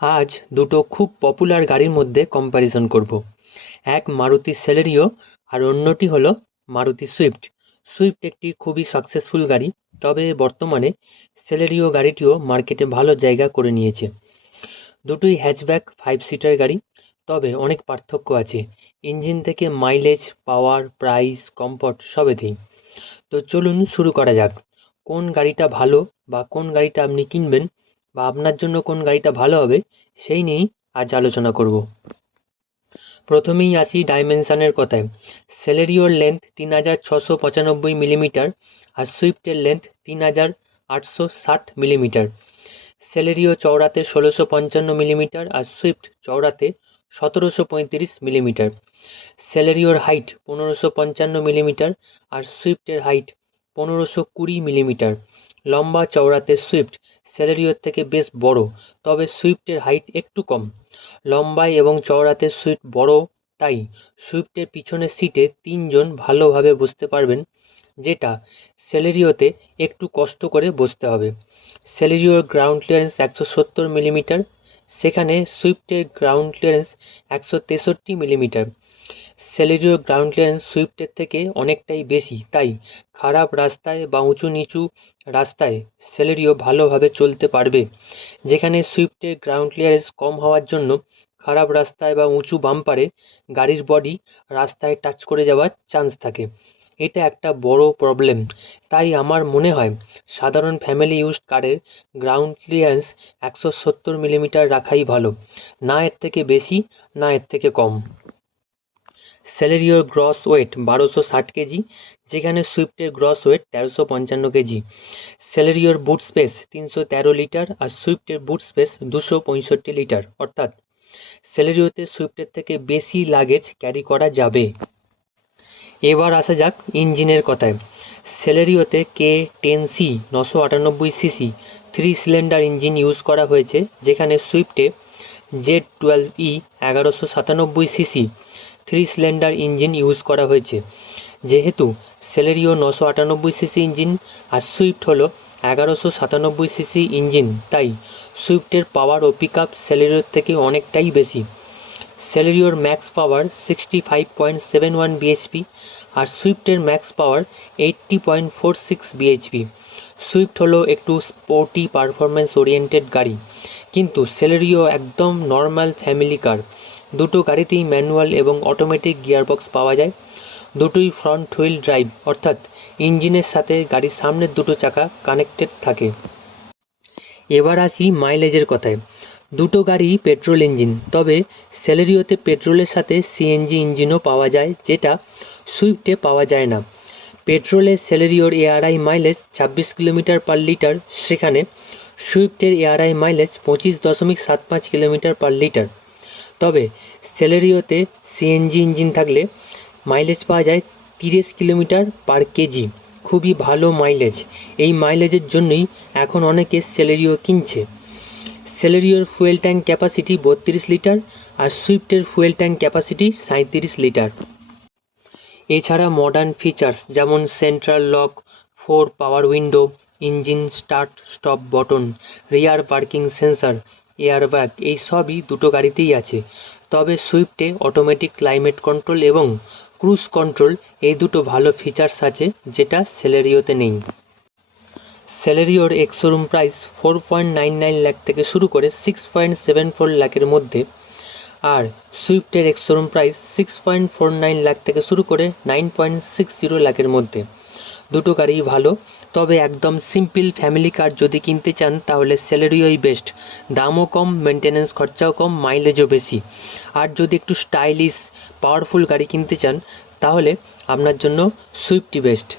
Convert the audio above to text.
আজ দুটো খুব পপুলার গাড়ির মধ্যে কম্প্যারিজন করব। এক মারুতি সেলেরিও আর অন্যটি হলো মারুতি সুইফট। সুইফট একটি খুবই সাকসেসফুল গাড়ি, তবে বর্তমানে সেলেরিও গাড়িটিও মার্কেটে ভালো জায়গা করে নিয়েছে। দুটোই হ্যাচব্যাক 5 সিটার গাড়ি, তবে অনেক পার্থক্য আছে ইঞ্জিন থেকে মাইলেজ, পাওয়ার, প্রাইস, কমফর্ট সবেতেই। তো চলুন শুরু করা যাক। কোন গাড়িটা ভালো বা কোন গাড়িটা আপনি কিনবেন বা আপনার জন্য কোন গাড়িটা ভালো হবে সেই নিয়েই আজ আলোচনা করব। প্রথমেই আসি ডাইমেনশনের কথায়। সেলেরিওর লেন্থ 3695 মিলিমিটার আর সুইফটের লেন্থ 3860 মিলিমিটার। সেলেরিও চওড়াতে 1655 মিলিমিটার আর সুইফট চওড়াতে 1735 মিলিমিটার। সেলেরিওর হাইট 1555 মিলিমিটার আর সুইফটের হাইট 1520 মিলিমিটার। লম্বা চওড়াতে সুইফট সেলেরিওর থেকে বেশ বড়, তবে সুইফটের হাইট একটু কম। লম্বায় এবং চওড়াতে সুইফট বড়, তাই সুইফটের পিছনের সিটে 3জন ভালোভাবে বসতে পারবেন, যেটা সেলেরিওতে একটু কষ্ট করে বসতে হবে। সেলেরিওর গ্রাউন্ড ক্লিয়ারেন্স 170 মিলিমিটার, সেখানে সুইফটের গ্রাউন্ড ক্লিয়ারেন্স 163 মিলিমিটার। সেলেরিওর গ্রাউন্ড ক্লিয়ারেন্স সুইফটের থেকে অনেকটাই বেশি, তাই খারাপ রাস্তায় বা উঁচু নিচু রাস্তায় সেলেরিও ভালোভাবে চলতে পারবে, যেখানে সুইফটের গ্রাউন্ড ক্লিয়ারেন্স কম হওয়ার জন্য খারাপ রাস্তায় বা উঁচু বাম্পারে গাড়ির বডি রাস্তায় টাচ করে যাওয়ার চান্স থাকে। এটা একটা বড় প্রবলেম। তাই আমার মনে হয় সাধারণ ফ্যামিলি ইউজড কারের গ্রাউন্ড ক্লিয়ারেন্স 170 মিলিমিটার রাখাই ভালো, না এর থেকে বেশি না এর থেকে কম। সেলেরিওর গ্রস ওয়েট 1260 কেজি, যেখানে সুইফটের গ্রস ওয়েট 1355 কেজি। সেলেরিওর বুট স্পেস 313 লিটার আর সুইফটের বুট স্পেস 265 লিটার, অর্থাৎ সেলেরিওতে সুইফটের থেকে বেশি লাগেজ ক্যারি করা যাবে। এবার আসা যাক ইঞ্জিনের কথায়। সেলেরিওতে K10C 998 CC 3 cylinder engine use করা হয়েছে, যেখানে সুইফটে Z12E 1197 CC 3 cylinder engine use করা হয়েছে। যেহেতু সেলেরিও 998 সিসি ইঞ্জিন আর সুইফট হলো 1197 সিসি ইঞ্জিন, তাই সুইফটের পাওয়ার ও পিক আপ সেলেরিওর থেকে অনেকটাই বেশি। সেলেরিওর ম্যাক্স পাওয়ার 65.71 বিএইচপি আর সুইফটের ম্যাক্স পাওয়ার 80.46 বিএইচপি। সুইফট হলো একটু স্পোর্টি পারফরমেন্স ওরিয়েন্টেড গাড়ি, কিন্তু সেলেরিও একদম নর্মাল ফ্যামিলি কার। দুটো গাড়িতেই ম্যানুয়াল এবং অটোমেটিক গিয়ারবক্স পাওয়া যায়। দুটোই ফ্রন্ট হুইল ড্রাইভ, অর্থাৎ ইঞ্জিনের সাথে গাড়ির সামনের দুটো চাকা কানেক্টেড থাকে। এবার আসি মাইলেজের কথায়। দুটো গাড়ি পেট্রোল ইঞ্জিন, তবে সেলেরিওতে পেট্রোলের সাথে সিএনজি ইঞ্জিনও পাওয়া যায়, যেটা সুইফটে পাওয়া যায় না। পেট্রোলে সেলেরিওর এআরআই মাইলেজ 26 কিলোমিটার/লিটার, সেখানে সুইফটের এআরআই মাইলেজ 25.75 কিলোমিটার/লিটার। তবে সেলেরিওতে সিএনজি ইঞ্জিন থাকলে মাইলেজ পাওয়া যায় 30 কিলোমিটার/কেজি, খুবই ভালো মাইলেজ। এই মাইলেজের জন্যই এখন অনেকে সেলেরিও কিনছে। সেলেরিওর ফুয়েল ট্যাঙ্ক ক্যাপাসিটি 32 লিটার আর সুইফটের ফুয়েল ট্যাঙ্ক ক্যাপাসিটি 37 লিটার। এছাড়া মডার্ন ফিচার্স যেমন সেন্ট্রাল লক, 4 পাওয়ার window, engine start stop button, রিয়ার পার্কিং সেন্সর, এয়ারব্যাগ, এই সবই দুটো গাড়িতেই আছে। তবে সুইফটে অটোমেটিক ক্লাইমেট কন্ট্রোল এবং ক্রুজ কন্ট্রোল, এই দুটো ভালো ফিচার্স আছে, যেটা সেলেরিওতে নেই। সেলেরিওর এক্স শোরুম প্রাইস 4.99 লাখ থেকে শুরু করে 6.74 লাখের মধ্যে, আর সুইফটের এক্স শোরুম প্রাইস 6.49 লাখ থেকে শুরু করে 9.60 লাখের মধ্যে। দুটো গাড়িই ভালো, তবে একদম সিম্পল ফ্যামিলি কার যদি কিনতে চান তাহলে সেলেরিওই বেস্ট। দামও কম, মেনটেন্যান্স খরচাও কম, মাইলেজও বেশি। আর যদি একটু স্টাইলিশ পাওয়ারফুল গাড়ি কিনতে চান তাহলে আপনার জন্য সুইফটই বেস্ট।